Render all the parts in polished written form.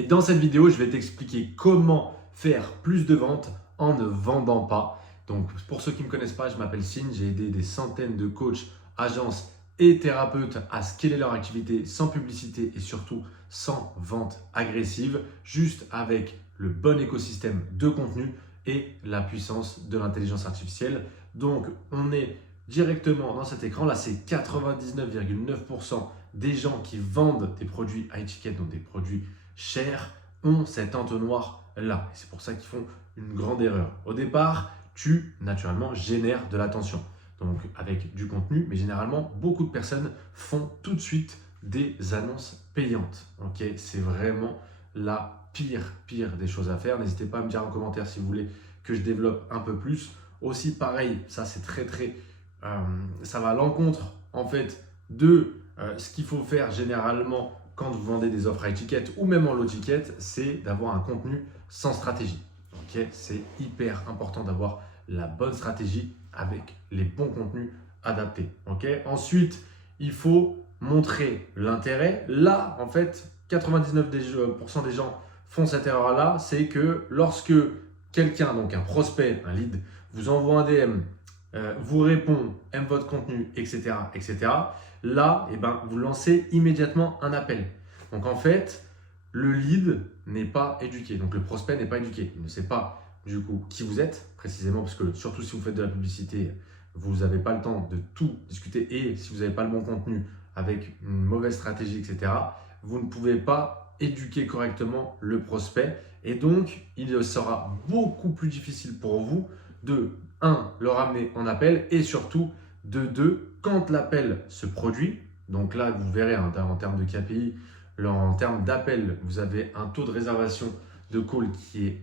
Et dans cette vidéo, je vais t'expliquer comment faire plus de ventes en ne vendant pas. Donc, pour ceux qui ne me connaissent pas, je m'appelle Sine, j'ai aidé des centaines de coachs, agences et thérapeutes à scaler leur activité sans publicité et surtout sans vente agressive, juste avec le bon écosystème de contenu et la puissance de l'intelligence artificielle. Donc, on est directement dans cet écran. Là, c'est 99,9% des gens qui vendent des produits high ticket, donc des produits chers, ont cet entonnoir là. C'est pour ça qu'ils font une grande erreur. Au départ, tu naturellement génères de l'attention, donc avec du contenu, mais généralement, beaucoup de personnes font tout de suite des annonces payantes. Ok, c'est vraiment la pire des choses à faire. N'hésitez pas à me dire en commentaire si vous voulez que je développe un peu plus. Aussi, pareil, ça c'est ça va à l'encontre en fait de ce qu'il faut faire généralement quand vous vendez des offres high ticket ou même en low ticket, c'est d'avoir un contenu sans stratégie. Okay, c'est hyper important d'avoir la bonne stratégie avec les bons contenus adaptés. Okay. Ensuite, il faut montrer l'intérêt. Là, en fait, 99% des gens font cette erreur-là, c'est que lorsque quelqu'un, donc un prospect, un lead, vous envoie un DM, vous répond, aime votre contenu, etc., là, vous lancez immédiatement un appel. Donc en fait, le lead n'est pas éduqué, donc le prospect n'est pas éduqué. Il ne sait pas du coup qui vous êtes précisément, parce que surtout si vous faites de la publicité, vous n'avez pas le temps de tout discuter et si vous n'avez pas le bon contenu avec une mauvaise stratégie, etc., vous ne pouvez pas éduquer correctement le prospect et donc il sera beaucoup plus difficile pour vous de 1. Le ramener en appel et surtout de 2. Quand l'appel se produit, donc là vous verrez en termes de KPI, en termes d'appel, vous avez un taux de réservation de call qui est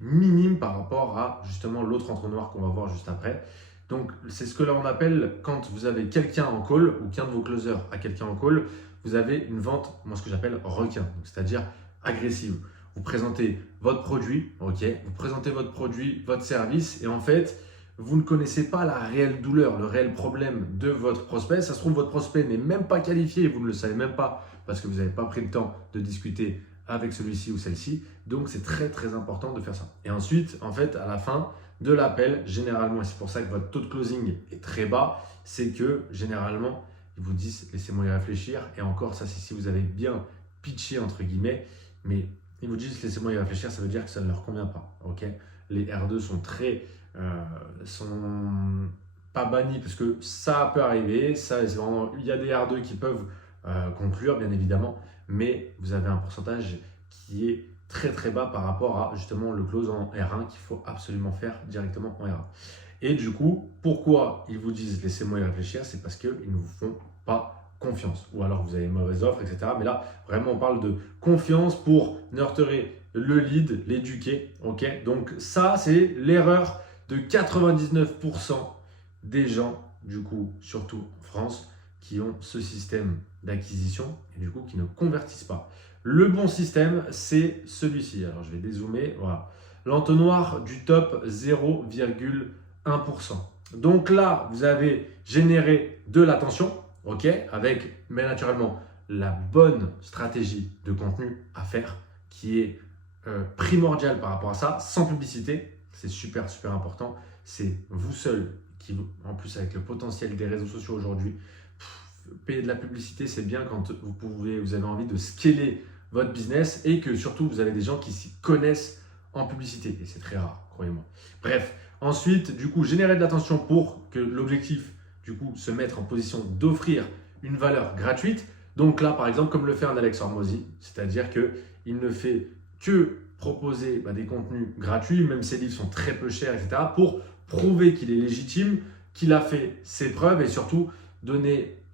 minime par rapport à justement l'autre entonnoir qu'on va voir juste après. Donc c'est ce que là on appelle quand vous avez quelqu'un en call ou qu'un de vos closers a quelqu'un en call, vous avez une vente, moi ce que j'appelle requin, c'est-à-dire agressive. Vous présentez votre produit, ok, vous présentez votre produit, votre service et en fait, vous ne connaissez pas la réelle douleur, le réel problème de votre prospect. Ça se trouve, votre prospect n'est même pas qualifié, vous ne le savez même pas parce que vous n'avez pas pris le temps de discuter avec celui-ci ou celle-ci. Donc, c'est très important de faire ça. Et ensuite, en fait, à la fin de l'appel, généralement, et c'est pour ça que votre taux de closing est très bas, c'est que généralement, ils vous disent « laissez-moi y réfléchir ». Et encore, ça, c'est si vous avez bien pitché, entre guillemets, mais ils vous disent « laissez-moi y réfléchir », ça veut dire que ça ne leur convient pas. Okay, les R2 sont sont pas bannis parce que ça peut arriver. Il y a des R2 qui peuvent conclure, bien évidemment, mais vous avez un pourcentage qui est très bas par rapport à justement le close en R1 qu'il faut absolument faire directement en R1. Et du coup, pourquoi ils vous disent « laissez-moi y réfléchir », c'est parce qu'ils ne vous font pas confiance. Ou alors vous avez une mauvaise offre, etc. Mais là, vraiment, on parle de confiance pour nurturer le lead, l'éduquer. Okay, donc ça, c'est l'erreur de 99% des gens, du coup, surtout en France, qui ont ce système d'acquisition et du coup qui ne convertissent pas. Le bon système, c'est celui-ci. Alors, je vais dézoomer. Voilà. L'entonnoir du top 0,1%. Donc là, vous avez généré de l'attention, ok, avec, mais naturellement, la bonne stratégie de contenu à faire qui est primordiale par rapport à ça, sans publicité. C'est super important. C'est vous seul qui, en plus avec le potentiel des réseaux sociaux aujourd'hui, payer de la publicité, c'est bien quand vous avez envie de scaler votre business et que surtout vous avez des gens qui s'y connaissent en publicité. Et c'est très rare, croyez-moi. Bref, ensuite, du coup, générer de l'attention pour que l'objectif, du coup, se mettre en position d'offrir une valeur gratuite. Donc là, par exemple, comme le fait un Alex Hormozy, c'est-à-dire qu'il ne fait que proposer des contenus gratuits, même ses livres sont très peu chers, etc., pour prouver qu'il est légitime, qu'il a fait ses preuves et surtout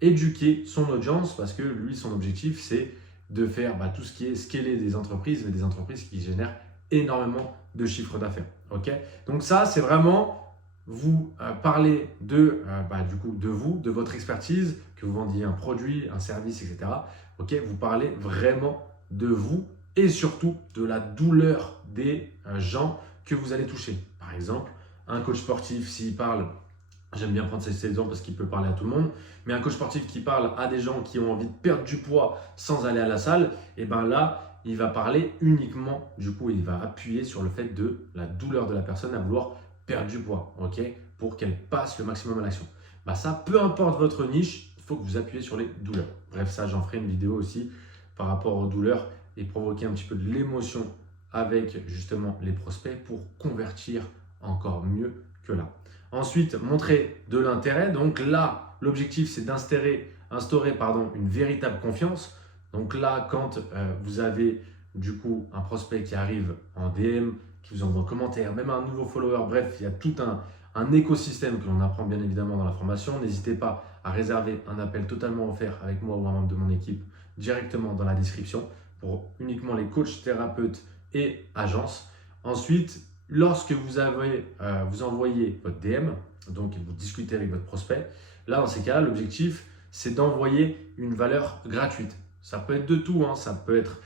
éduquer son audience parce que lui, son objectif, c'est de faire tout ce qui est scaler des entreprises, mais des entreprises qui génèrent énormément de chiffre d'affaires. Okay, donc ça, c'est vraiment vous parler de vous, de votre expertise, que vous vendiez un produit, un service, etc. Okay, vous parlez vraiment de vous et surtout de la douleur des gens que vous allez toucher. Par exemple, un coach sportif, s'il parle, j'aime bien prendre cet exemple parce qu'il peut parler à tout le monde, mais un coach sportif qui parle à des gens qui ont envie de perdre du poids sans aller à la salle, et là, il va parler uniquement, du coup, il va appuyer sur le fait de la douleur de la personne à vouloir perdre du poids, ok, pour qu'elle passe le maximum à l'action. Bah ça, peu importe votre niche, il faut que vous appuyez sur les douleurs. Bref, ça, j'en ferai une vidéo aussi par rapport aux douleurs et provoquer un petit peu de l'émotion avec justement les prospects pour convertir encore mieux que là. Ensuite, montrer de l'intérêt. Donc là, l'objectif, c'est instaurer une véritable confiance. Donc là, quand vous avez du coup un prospect qui arrive en DM, qui vous envoie un commentaire, même un nouveau follower, bref, il y a tout un écosystème que l'on apprend bien évidemment dans la formation. N'hésitez pas à réserver un appel totalement offert avec moi ou un membre de mon équipe directement dans la description pour uniquement les coachs, thérapeutes et agences. Ensuite, lorsque vous envoyez votre DM, donc vous discutez avec votre prospect, là dans ces cas-là, l'objectif c'est d'envoyer une valeur gratuite. Ça peut être de tout, hein. Ça peut être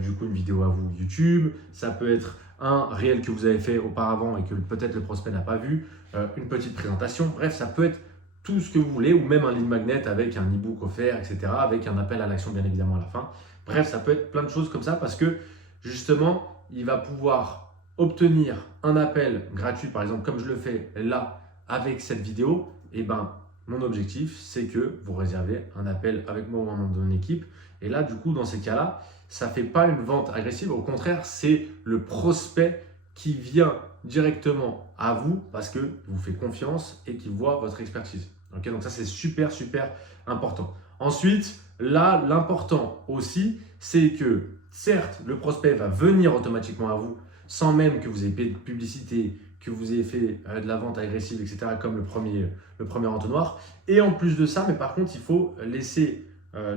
du coup une vidéo à vous YouTube, ça peut être un réel que vous avez fait auparavant et que peut-être le prospect n'a pas vu, une petite présentation, bref, ça peut être tout ce que vous voulez, ou même un lead magnet avec un e-book offert, etc., avec un appel à l'action bien évidemment à la fin. Bref, ça peut être plein de choses comme ça parce que justement, il va pouvoir obtenir un appel gratuit, par exemple, comme je le fais là avec cette vidéo. Et ben, mon objectif, c'est que vous réservez un appel avec moi ou un membre de mon équipe. Et là, du coup, dans ces cas-là, ça ne fait pas une vente agressive. Au contraire, c'est le prospect qui vient directement à vous parce qu'il vous fait confiance et qui voit votre expertise. Okay, donc ça, c'est super, super important. Ensuite, là, l'important aussi, c'est que certes, le prospect va venir automatiquement à vous sans même que vous ayez payé de publicité, que vous ayez fait de la vente agressive, etc., comme le premier entonnoir. Et en plus de ça, mais par contre, il faut laisser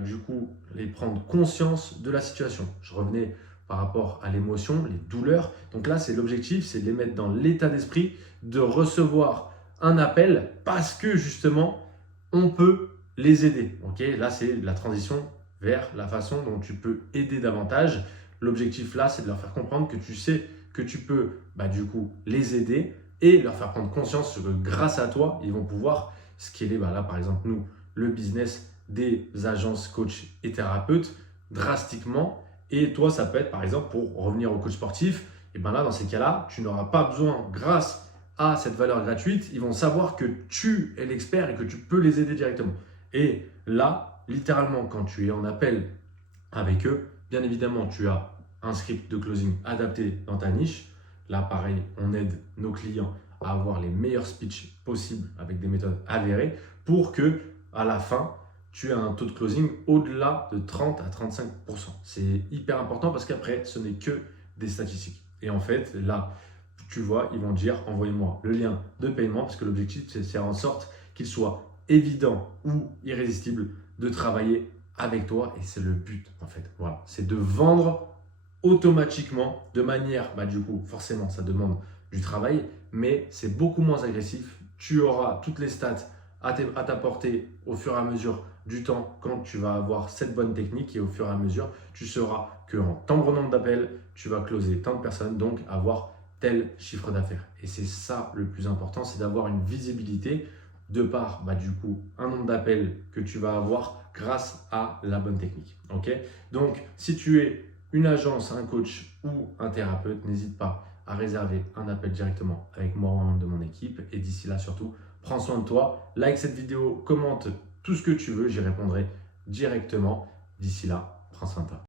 du coup les prendre conscience de la situation. Je revenais par rapport à l'émotion, les douleurs. Donc là, c'est l'objectif, c'est de les mettre dans l'état d'esprit de recevoir un appel parce que justement, on peut les aider. Okay, là, c'est la transition vers la façon dont tu peux aider davantage. L'objectif là, c'est de leur faire comprendre que tu sais que tu peux du coup les aider et leur faire prendre conscience que grâce à toi, ils vont pouvoir scaler là par exemple nous, le business des agences coach et thérapeutes drastiquement. Et toi, ça peut être par exemple pour revenir au coach sportif, et là dans ces cas-là, tu n'auras pas besoin, grâce à cette valeur gratuite, ils vont savoir que tu es l'expert et que tu peux les aider directement. Et là, littéralement, quand tu es en appel avec eux, bien évidemment, tu as un script de closing adapté dans ta niche. Là, pareil, on aide nos clients à avoir les meilleurs speeches possibles avec des méthodes avérées pour que, à la fin, tu aies un taux de closing au-delà de 30 à 35%. C'est hyper important parce qu'après, ce n'est que des statistiques. Et en fait, là, tu vois, ils vont dire envoyez-moi le lien de paiement parce que l'objectif, c'est de faire en sorte qu'il soit évident ou irrésistible de travailler avec toi et c'est le but en fait. Voilà, c'est de vendre automatiquement de manière, du coup, forcément, ça demande du travail, mais c'est beaucoup moins agressif. Tu auras toutes les stats à t'apporter au fur et à mesure du temps quand tu vas avoir cette bonne technique et au fur et à mesure, tu sauras qu'en tant que nombre d'appels, tu vas closer tant de personnes, donc avoir tel chiffre d'affaires. Et c'est ça le plus important, c'est d'avoir une visibilité de par du coup un nombre d'appels que tu vas avoir grâce à la bonne technique. Okay, donc, si tu es une agence, un coach ou un thérapeute, n'hésite pas à réserver un appel directement avec moi ou un membre de mon équipe. Et d'ici là, surtout, prends soin de toi, like cette vidéo, commente tout ce que tu veux, j'y répondrai directement. D'ici là, prends soin de toi.